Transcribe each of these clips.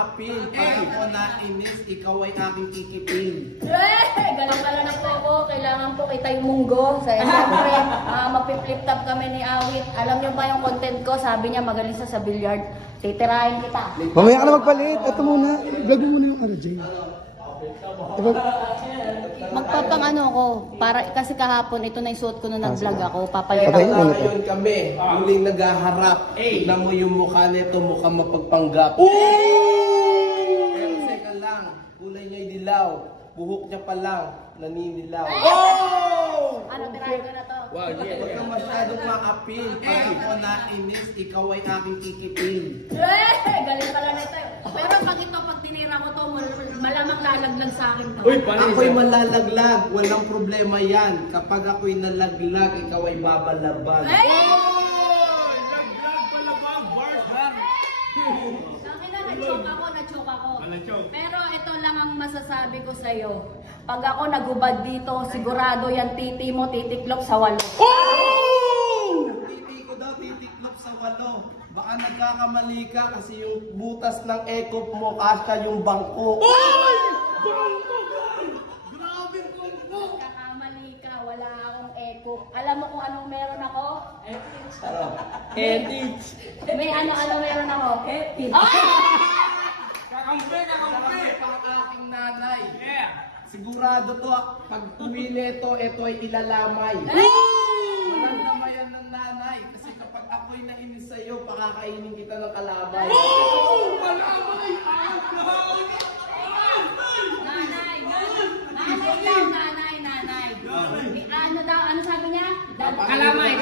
maapil. Pag ako nainis, ikaw ay aking kikipin. Galing pala na po ako. Kailangan po kita yung munggo. Sa siyempre, magpi-flip top kami ni Awit. Alam niyo ba yung content ko? Sabi niya magaling sa billiard. Titirahin kita. Mamaya ka na magpalit. Ito muna. Vlog mo muna yung RJ. Magpapang ano ko. Kasi kahapon, ito na isuot ko na nag-vlog ako. Papalitan Okay, ko. Ngayon kami, muling naghaharap. Tignan mo yung mukha nito, mukhang mapagpanggap. Pero seka lang, kulay niya'y dilaw. Buhok niya pa lang, naninilaw. Ano, tirahin ko na to. Huwag kang masyadong maapil. Pag ako nainis, ikaw ay aking kikipin. Galing pala na ito. Pero pag tinira ko to, malamang lalaglag sa akin to. Ako'y malalaglag, walang problema yan. Kapag ako'y nalaglag, ikaw ay babalabag. Na-choke ako. Pero ito lang ang masasabi ko sa'yo. Pag ako nagubad dito, sigurado yan titi mo titiklop sa walo. Titi ko daw titiklop sa walo. Baka nagkakamali ka kasi yung butas ng ekop mo kasya yung bangko. Nagkakamali ka, wala akong ekop. Alam mo kung anong meron ako? Edits. May ano meron ako? Epit. Kakampi! Pang aking nanay. Sigurado to, pag uwi nito, ito ay ilalamay. Walang namayan ng nanay. Kasi kapag ako'y nainis sa'yo, pakakainin kita ng kalabay. Kalamay! Nanay. Ano sabi niya? Kalamay.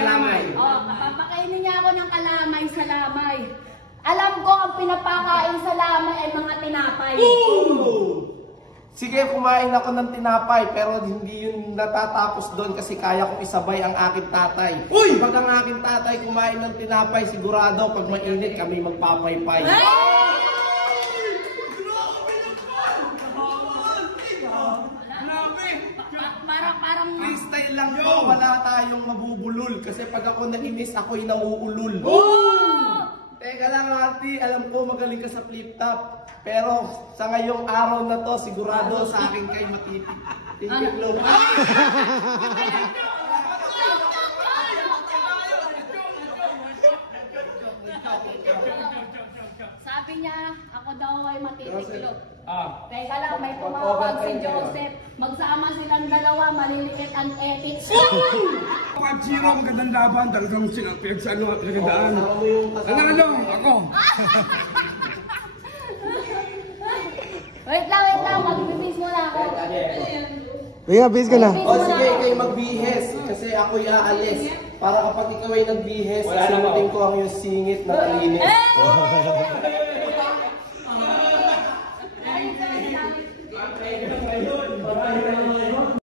Papakainin niya ako ng kalamay sa lamay. Alam ko ang pinapakain sa lamay ay mga tinapay. Sige, kumain ako ng tinapay, pero hindi yun natatapos doon kasi kaya kong isabay ang aking tatay. Pag ang aking tatay kumain ng tinapay, sigurado pag mainit kami magpapaypay. Parang Freestyle lang to, wala tayong mabubulol kasi pag ako nainis, ako'y nauulol. Teka lang, Auntie, alam ko magaling ka sa flip top. Pero sa ngayong araw na to, sigurado sa akin kay matitiklop. sabi niya, ako daw ay matitiklop. Teka lang, may tumawag si Joseph. Magsama silang dalawa, maliliit ang ethics. At zero, magandang laban, talagang pinagandaan. Ano, ako. Wait lang, magbibis muna ako. Base ka na. O sige, kayo magbihes kasi ako'y aalis. Para kapag ikaw ay nagbihis, sasagutin ko ang iyong singit na kinis.